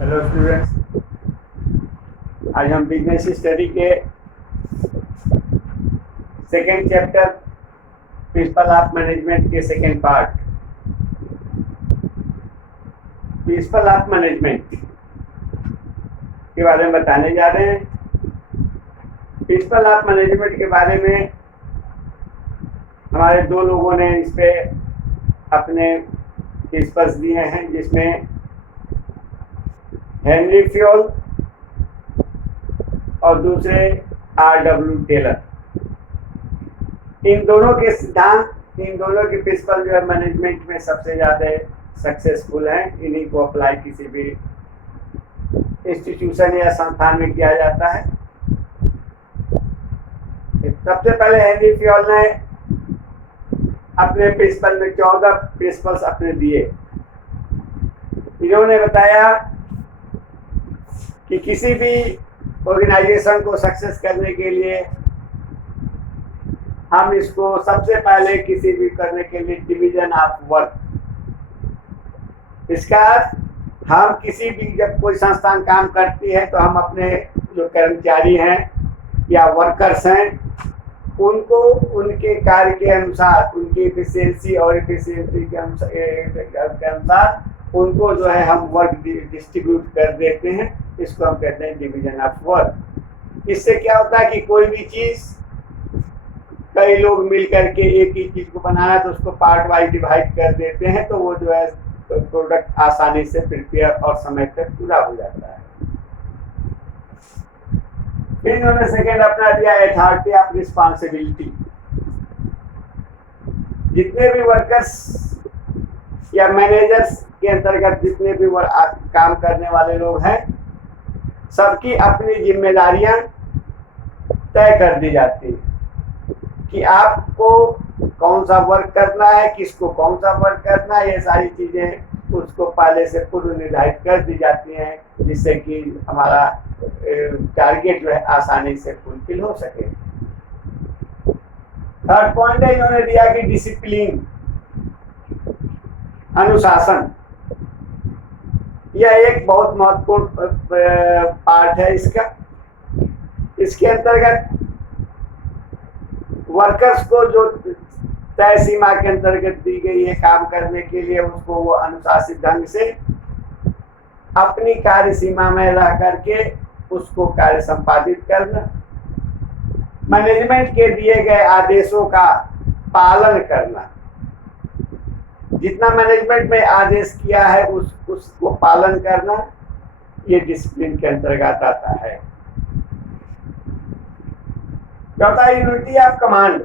Hello students, आज हम business study के second chapter principle of management के second part principle of management के बारे में बताने जा रहे हैं। प्रिंसिपल ऑफ मैनेजमेंट के बारे में हमारे दो लोगों ने इस पे अपने प्रिंसिपल्स दिए हैं, जिसमें हेनरी फ्योल और दूसरे R.W. टेलर। इन दोनों के सिद्धांत, इन दोनों के प्रिंसिपल जो है मैनेजमेंट में सबसे ज़्यादा सक्सेसफुल हैं। इन्हीं को अप्लाई किसी भी इंस्टीट्यूशन या संस्थान में किया जाता है। सबसे पहले हेनरी फ्योल ने अपने प्रिंसिपल में 14 प्रिंसिपल्स अपने दिए। इन्होंने बताया कि किसी भी ऑर्गेनाइजेशन को सक्सेस करने के लिए हम इसको सबसे पहले किसी भी करने के लिए डिवीजन ऑफ वर्क, इसका हम किसी भी जब कोई संस्थान काम करती है तो हम अपने जो कर्मचारी हैं या वर्कर्स हैं उनको उनके कार्य के अनुसार, उनकी एफिशिएंसी और एफिशिएंसी के अनुसार उनको जो है हम वर्क डिस्ट्रीब्यूट कर देते हैं। इसको हम कहते हैं डिवीजन ऑफ वर्क। इससे क्या होता है कि कोई भी चीज़ कई लोग मिल करके एक ही चीज़ को बनाना है तो उसको पार्ट वाइज डिवाइड कर देते हैं, तो वो जो है प्रोडक्ट आसानी से प्रिपेयर और समय तक पूरा हो जाता है। फिर इन्होंने सेकेंड अपना दिया अथॉरिटी ऑफ रिस्पॉन्सिबिलिटी। जितने भी वर्कर्स या मैनेजर्स के अंतर्गत जितने भी काम करने वाले लोग हैं, सबकी अपनी जिम्मेदारियां तय कर दी जाती है कि आपको कौन सा वर्क करना है, किसको कौन सा वर्क करना है। ये सारी चीज़ें उसको पहले से पूर्व निर्धारित कर दी जाती हैं, जिससे कि हमारा टारगेट जो है आसानी से फुलफिल हो सके। थर्ड पॉइंट है इन्होंने दिया कि डिसिप्लिन, अनुशासन। यह एक बहुत महत्वपूर्ण पार्ट है इसका। इसके अंतर्गत वर्कर्स को जो तय सीमा के अंतर्गत दी गई है काम करने के लिए, उसको वो अनुशासित ढंग से अपनी कार्य सीमा में रह करके उसको कार्य संपादित करना, मैनेजमेंट के दिए गए आदेशों का पालन करना। जितना मैनेजमेंट में आदेश किया है उसको पालन करना, ये डिसिप्लिन के अंतर्गत आता है। चौथा, यूनिटी ऑफ कमांड।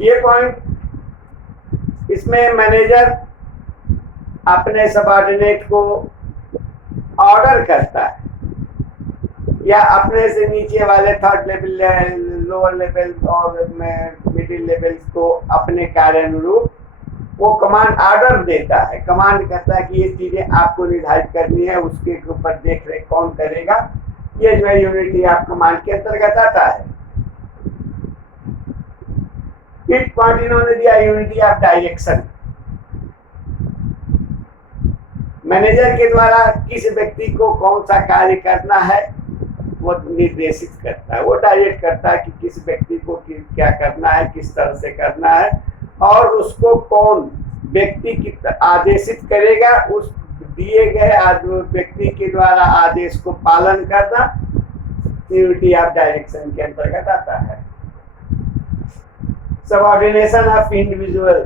ये पॉइंट, इसमें मैनेजर अपने सबऑर्डिनेट को ऑर्डर करता है या अपने से नीचे वाले थर्ड लेवल, लोअर लेवल और मिडिल लेवल्स को अपने कार्य अनुरूप वो कमांड ऑर्डर देता है, कमांड करता है कि ये चीज़ें आपको निर्धारित करनी है, उसके ऊपर देख रेख कौन करेगा। ये जो है यूनिटी ऑफ कमांड के अंतर्गत आता है। फिफ्थ पॉइंट इन्होंने दिया यूनिटी ऑफ डायरेक्शन। मैनेजर के द्वारा किस व्यक्ति को कौन सा कार्य करना है वो निर्देशित करता है, वो डायरेक्ट करता है कि किस व्यक्ति को क्या करना है, किस तरह से करना है, और उसको कौन व्यक्ति आदेशित करेगा। उस दिए गए व्यक्ति के द्वारा आदेश को पालन करना यूनिटी ऑफ डायरेक्शन के अंतर्गत आता है। Subordination of individual.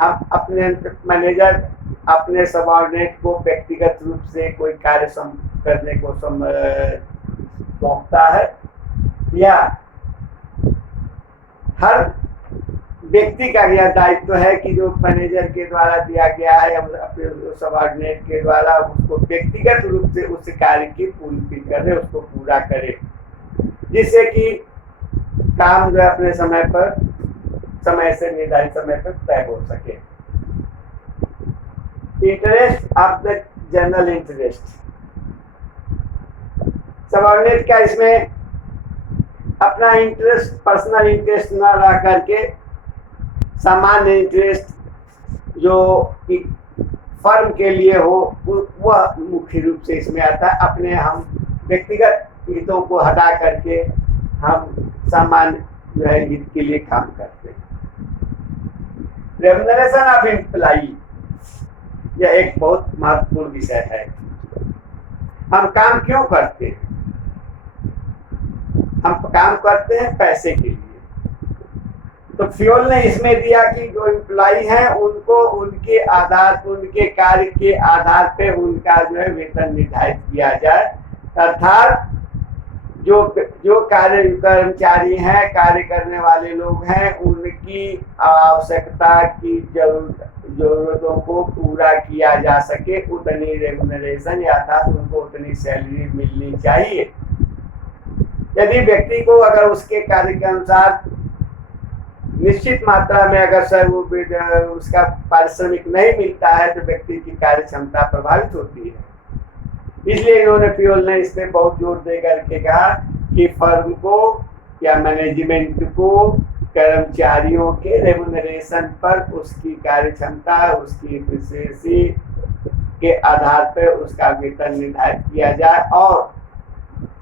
हम अपने मैनेजर अपने सबऑर्डिनेट को व्यक्तिगत रूप से कोई कार्य करने को सौंपता है, या हर व्यक्ति का यह दायित्व है कि जो मैनेजर के द्वारा दिया गया है अपने सबऑर्डिनेट के द्वारा उसको व्यक्तिगत रूप से उस कार्य की पूर्ति करे, उसको पूरा करे, जिससे कि काम जो अपने समय पर, समय से निर्धारित समय पर तय हो सके। Interest of the general interest. Subordinate का इसमें अपना इंटरेस्ट, पर्सनल इंटरेस्ट न रह करके सामान्य इंटरेस्ट जो फर्म के लिए हो वह मुख्य रूप से इसमें आता है। अपने हम व्यक्तिगत हितों को हटा करके हम सामान्य जो है हित के लिए काम करते हैं। रेम्युनरेशन ऑफ एम्प्लॉई, यह एक बहुत महत्वपूर्ण विषय है। हम काम क्यों करते हैं? हम काम करते हैं पैसे के लिए। तो फ्यूल ने इसमें दिया कि जो एम्प्लॉई हैं उनको उनके आधार, उनके कार्य के आधार पे उनका जो है वेतन निर्धारित किया जाए। अर्थात जो कर्मचारी हैं, कार्य करने वाले लोग हैं, उनकी आवश्यकता की जरूरतों को पूरा किया जा सके, उतनी रेम्युनरेशन अर्थात उनको उतनी सैलरी मिलनी चाहिए। यदि व्यक्ति को अगर उसके कार्य के अनुसार निश्चित मात्रा में अगर सर वो उसका पारिश्रमिक नहीं मिलता है तो व्यक्ति की कार्य क्षमता प्रभावित होती है। इसलिए इन्होंने फ्यूल ने इस पर बहुत जोर दे करके कहा कि फर्म को या मैनेजमेंट को कर्मचारियों के रेम्युनरेशन पर उसकी कार्य क्षमता, उसकी एफिशिएंसी के आधार पर उसका वेतन निर्धारित किया जाए और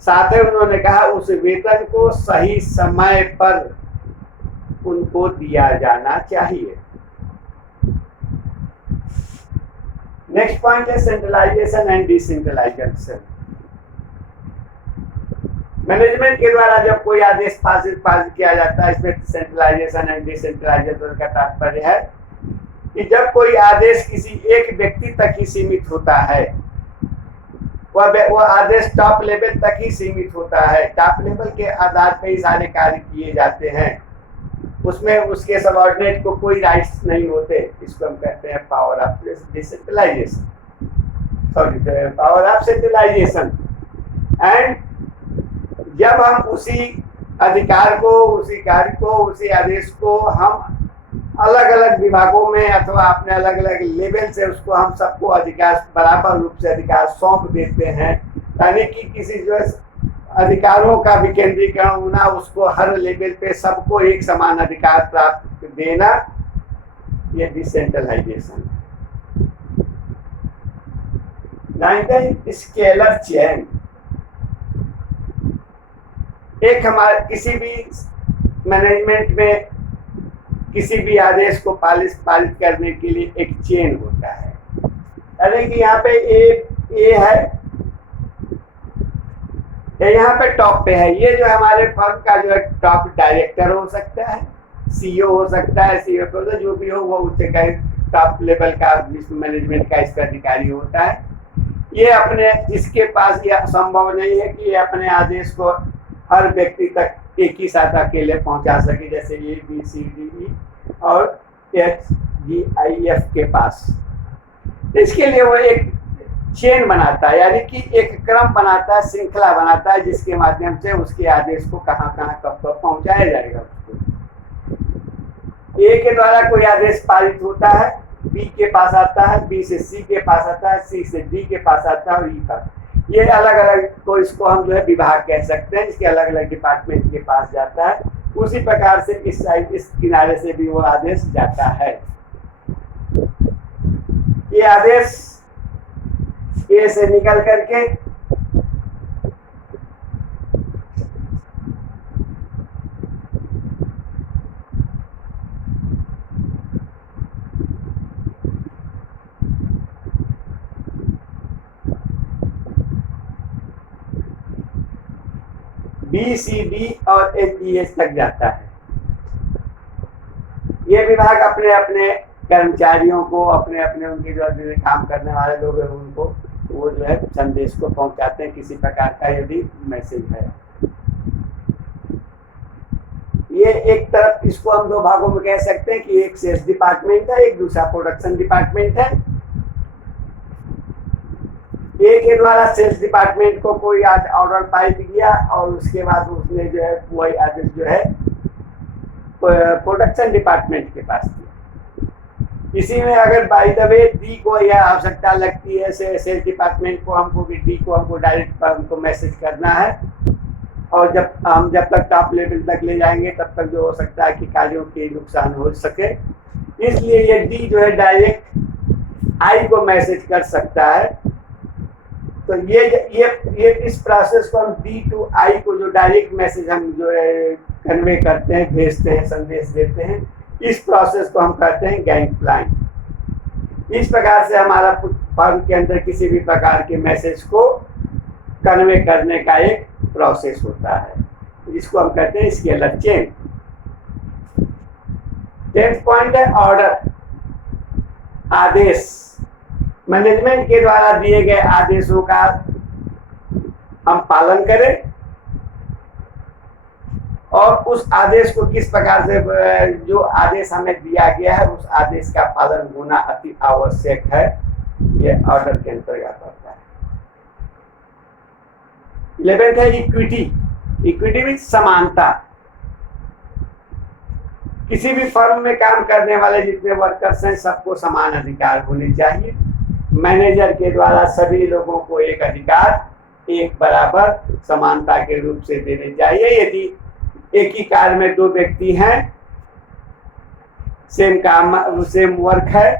साथ ही उन्होंने कहा उस वेतन को सही समय पर उनको दिया जाना चाहिए। नेक्स्ट पॉइंट है सेंट्रलाइजेशन एंड डिसेंट्रलाइजेशन। मैनेजमेंट के द्वारा जब कोई आदेश पास किया जाता है, इसमें सेंट्रलाइजेशन एंड डिसेंट्रलाइजेशन का तात्पर्य है कि जब कोई आदेश किसी एक व्यक्ति तक ही सीमित होता है, वह आदेश टॉप लेवल तक ही सीमित होता है, टॉप लेवल के आधार पर ही सारे कार्य किए जाते हैं, उसमें उसके सबऑर्डिनेट को कोई राइट्स नहीं होते। इसको हम कहते हैं power of decentralization, power of centralization. And जब हम उसी अधिकार को, उसी कार्य को, उसी आदेश को हम अलग अलग विभागों में अथवा अपने अलग अलग लेवल से उसको हम सबको अधिकार बराबर रूप से अधिकार सौंप देते हैं, यानी कि किसी जो अधिकारों का विकेंद्रीकरण होना, उसको हर लेवल पे सबको एक समान अधिकार प्राप्त देना, ये डिसेंट्रलाइजेशन है। स्केलर चेन, एक हमारे किसी भी मैनेजमेंट में किसी भी आदेश को पारित करने के लिए एक चेन होता है। यानी कि यहाँ पे ए है, यहाँ पे टॉप पे है, ये जो हमारे फर्म का जो है टॉप डायरेक्टर हो सकता है, सीईओ हो सकता है, सीएफओ जो भी हो वो उससे का टॉप लेवल का मैनेजमेंट का इसका अधिकारी होता है। ये अपने, इसके पास यह संभव नहीं है कि ये अपने आदेश को हर व्यक्ति तक एक ही साथ अकेले पहुंचा सके, जैसे A B C D E और एच जी आई एफ के पास। इसके लिए वो एक चेन बनाता है, यानी कि एक क्रम बनाता है, श्रृंखला बनाता है, जिसके माध्यम से उसके आदेश को कहाँ कहाँ कब कब पहुंचाया जाएगा। उसको ए के द्वारा कोई आदेश पारित होता है, बी के पास आता है, बी से सी के पास आता है, सी से डी के पास आता है और ई का। ये अलग अलग, तो इसको हम जो है विभाग कह सकते हैं, इसके अलग अलग डिपार्टमेंट के पास जाता है। उसी प्रकार से इस साइड, इस किनारे से भी वो आदेश जाता है। ये आदेश ए से निकल करके बी सी डी और एच ई एच तक जाता है। ये विभाग अपने अपने कर्मचारियों को, अपने अपने उनके जो काम करने वाले लोग हैं उनको वो जो है संदेश को पहुंचाते हैं, किसी प्रकार का यदि मैसेज है। ये एक तरफ, इसको हम दो भागों में कह सकते हैं कि एक सेल्स डिपार्टमेंट है, एक दूसरा प्रोडक्शन डिपार्टमेंट है। ए के द्वारा सेल्स डिपार्टमेंट को कोई ऑर्डर पारित किया और उसके बाद उसने जो है वही आदेश जो है प्रोडक्शन डिपार्टमेंट के पास दिया। इसी में अगर बाय द वे डी को यह आवश्यकता लगती है सेल्स डिपार्टमेंट को, हमको कि डी को हमको डायरेक्ट हमको मैसेज करना है, और जब तक टॉप लेवल तक ले जाएंगे तब तक जो हो सकता है कि कार्यों के नुकसान हो सके, इसलिए ये डी जो है डायरेक्ट आई को मैसेज कर सकता है। तो ये इस प्रोसेस को हम डी टू आई को जो डायरेक्ट मैसेज हम जो है कन्वे करते हैं, भेजते हैं, संदेश देते हैं, इस प्रोसेस को हम कहते हैं गैंगप्लाइंग। इस प्रकार से हमारा फर्म के अंदर किसी भी प्रकार के मैसेज को कन्वे करने का एक प्रोसेस होता है, इसको हम कहते हैं स्केलर चेन। 10th पॉइंट है ऑर्डर, आदेश। मैनेजमेंट के द्वारा दिए गए आदेशों का हम पालन करें और उस आदेश को किस प्रकार से, जो आदेश हमें दिया गया है उस आदेश का पालन होना अति आवश्यक है, यह ऑर्डर के अंतर्गत आता है। 11th है इक्विटी। इक्विटी मीन समानता। किसी भी फर्म में काम करने वाले जितने वर्कर्स हैं सबको समान अधिकार होने चाहिए। मैनेजर के द्वारा सभी लोगों को एक अधिकार एक बराबर समानता के रूप से देने चाहिए। यदि एक ही कार्य में दो व्यक्ति हैं, सेम काम सेम वर्क है,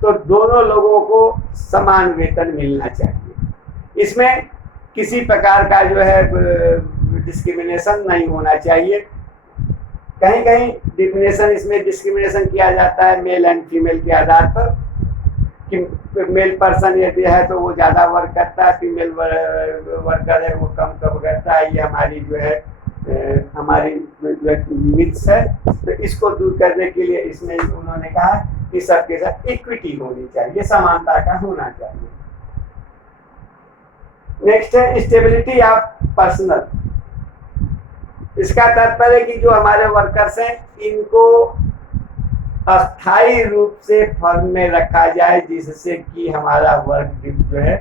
तो दोनों लोगों को समान वेतन मिलना चाहिए। इसमें किसी प्रकार का जो है डिस्क्रिमिनेशन नहीं होना चाहिए। कहीं कहीं इसमें डिस्क्रिमिनेशन किया जाता है मेल एंड फीमेल के आधार पर, कि मेल पर्सन यदि है तो वो ज़्यादा वर्क करता है, फीमेल वर्कर है वो कम करता है। ये हमारी जो है हमारी मिथ्स है। तो इसको दूर करने के लिए इसमें उन्होंने कहा कि सबके साथ इक्विटी होनी चाहिए, समानता का होना चाहिए। नेक्स्ट है स्टेबिलिटी ऑफ पर्सनल। इसका तात्पर्य कि जो हमारे वर्कर्स हैं इनको अस्थायी रूप से फर्म में रखा जाए, जिससे कि हमारा वर्क जो है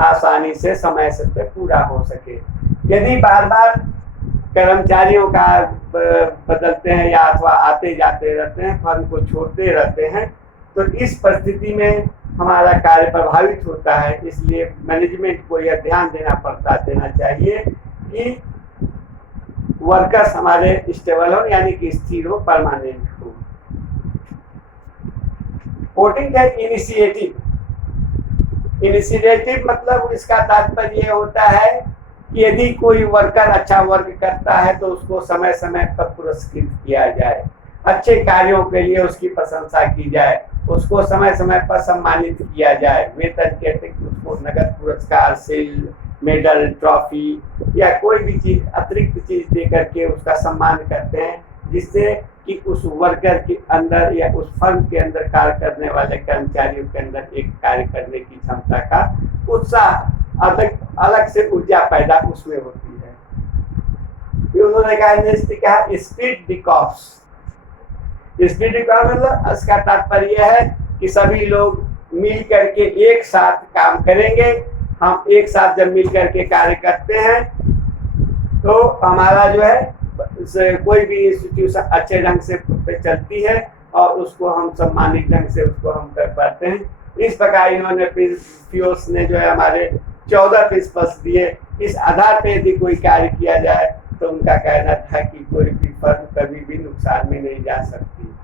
आसानी से समय से पूरा हो सके। यदि बार बार कर्मचारियों का बदलते हैं या अथवा आते जाते रहते हैं, फर्म को छोड़ते रहते हैं, तो इस परिस्थिति में हमारा कार्य प्रभावित होता है। इसलिए मैनेजमेंट को यह ध्यान देना चाहिए कि वर्कर्स हमारे स्टेबल हो, यानी कि स्थिर हो, परमानेंट हो। 14 है इनिशिएटिव। इनिशिएटिव मतलब इसका तात्पर्य ये होता है कि यदि कोई वर्कर अच्छा वर्क करता है तो उसको समय समय पर पुरस्कृत किया जाए, अच्छे कार्यों के लिए उसकी प्रशंसा की जाए, उसको समय समय पर सम्मानित किया जाए। वेतन के अतिरिक्त उसको नगद पुरस्कार, सेल, मेडल, ट्रॉफी या कोई भी चीज अतिरिक्त चीज दे करके उसका सम्मान करते हैं, जिससे कि उस वर्कर के अंदर या उस फर्म के अंदर कार्य करने वाले कर्मचारियों के अंदर एक कार्य करने की क्षमता का उत्साह, अलग से ऊर्जा पैदा उसमें होती है। उन्होंने कहा स्पीड डिकॉप्स। स्पीड डिकॉप्स मतलब इसका तात्पर्य है कि सभी लोग मिल करके एक साथ काम करेंगे। हम एक साथ जब मिल करके कार्य करते हैं तो हमारा जो है कोई भी इंस्टीट्यूशन अच्छे ढंग से चलती है और उसको हम सम्मानित ढंग से उसको हम कर पाते हैं। इस प्रकार इन्होंने पीओस ने जो है हमारे 14 प्रिंसिपल्स दिए। इस आधार पे यदि कोई कार्य किया जाए तो उनका कहना था कि कोई भी फर्म कभी भी नुकसान में नहीं जा सकती।